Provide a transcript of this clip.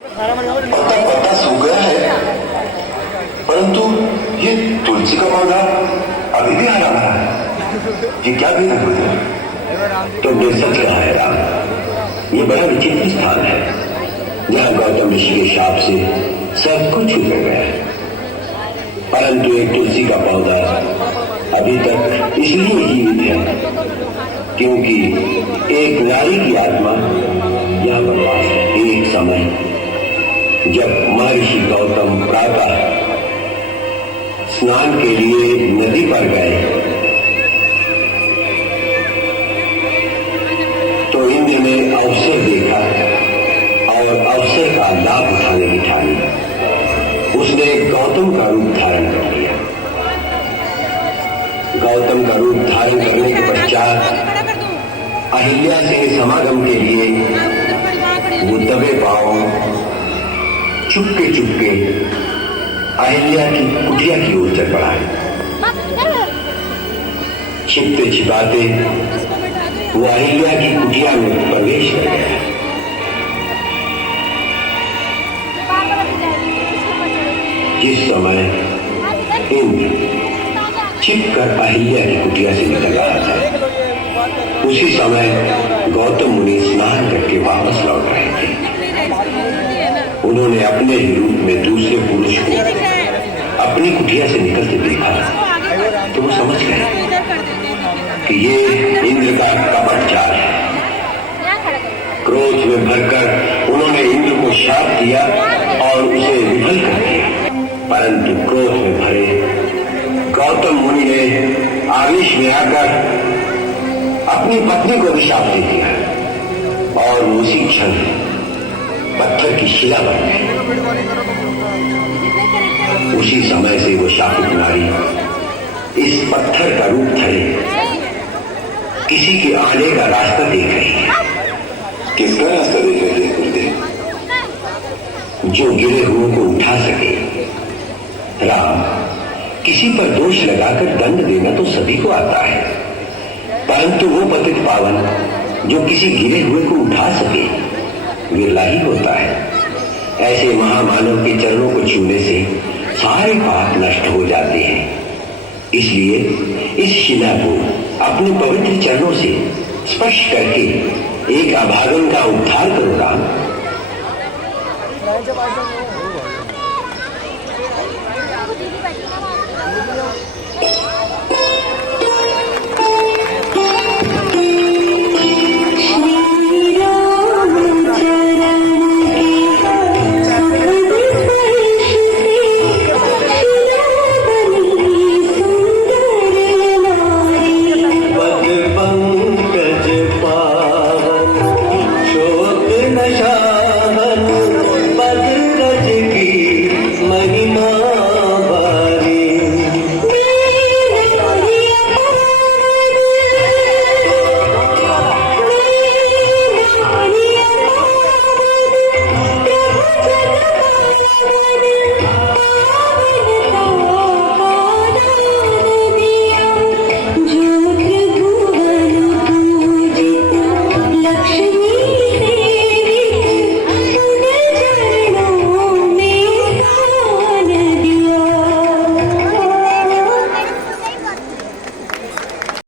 पत्ता सूख गया है, परंतु ये तुलसी का पौधा अभी भी हरा भरा है। ये क्या भेद है? तुमने सच कहा है राम, ये बड़ा विचित्र स्थान है जहाँ गौतम ऋषि के शाप से सब कुछ उतर गया है। परंतु एक तुलसी का पौधा अभी तक इसलिए जीवित है क्योंकि एक नारी की आत्मा यहाँ पर वास है। एक समय जब महर्षि गौतम प्रातः स्नान के लिए नदी पर गए तो इंद्र ने अवसर देखा और अवसर का लाभ उठाने की ठानी। उसने गौतम का रूप धारण कर लिया। गौतम का रूप धारण करने के पश्चात अहिल्या से समागम के लिए वो दबे पांव चुपके चुपके अहिल्या की कुटिया की ओर चल पड़ा। छिपते छिपाते वो अहिल्या की कुटिया में प्रवेश कर गया। जिस समय इंद्र छिपकर अहिल्या की कुटिया से निकल रहा था, उसी समय गौतम मुनि स्नान करके वापस लौट रहे थे। उन्होंने अपने ही रूप में दूसरे पुरुष को अपनी कुटिया से निकलते देखा तो वो समझ गए कि ये इंद्र का कपट चाल है। क्रोध में भरकर उन्होंने इंद्र को शाप दिया और उसे विफल कर दिया। परंतु क्रोध में भरे गौतम मुनि ने आवेश में आकर अपनी पत्नी को भी शाप दे दिया और उसी क्षण पत्थर की शिला बन गई। उसी समय से वो शापित नारी इस पत्थर का रूप धरे किसी के आने का रास्ता देख रही है। किसका रास्ता देख रही है गुरुदेव? जो गिरे हुए को उठा सके। राम, किसी पर दोष लगाकर दंड देना तो सभी को आता है, परंतु वो पतित पावन जो किसी गिरे हुए को उठा सके विरला ही होता है। ऐसे महामानव के चरणों को छूने से सारे पाप नष्ट हो जाते हैं। इसलिए इस शिला को अपने पवित्र चरणों से स्पर्श करके एक अभागन का उद्धार करो राम।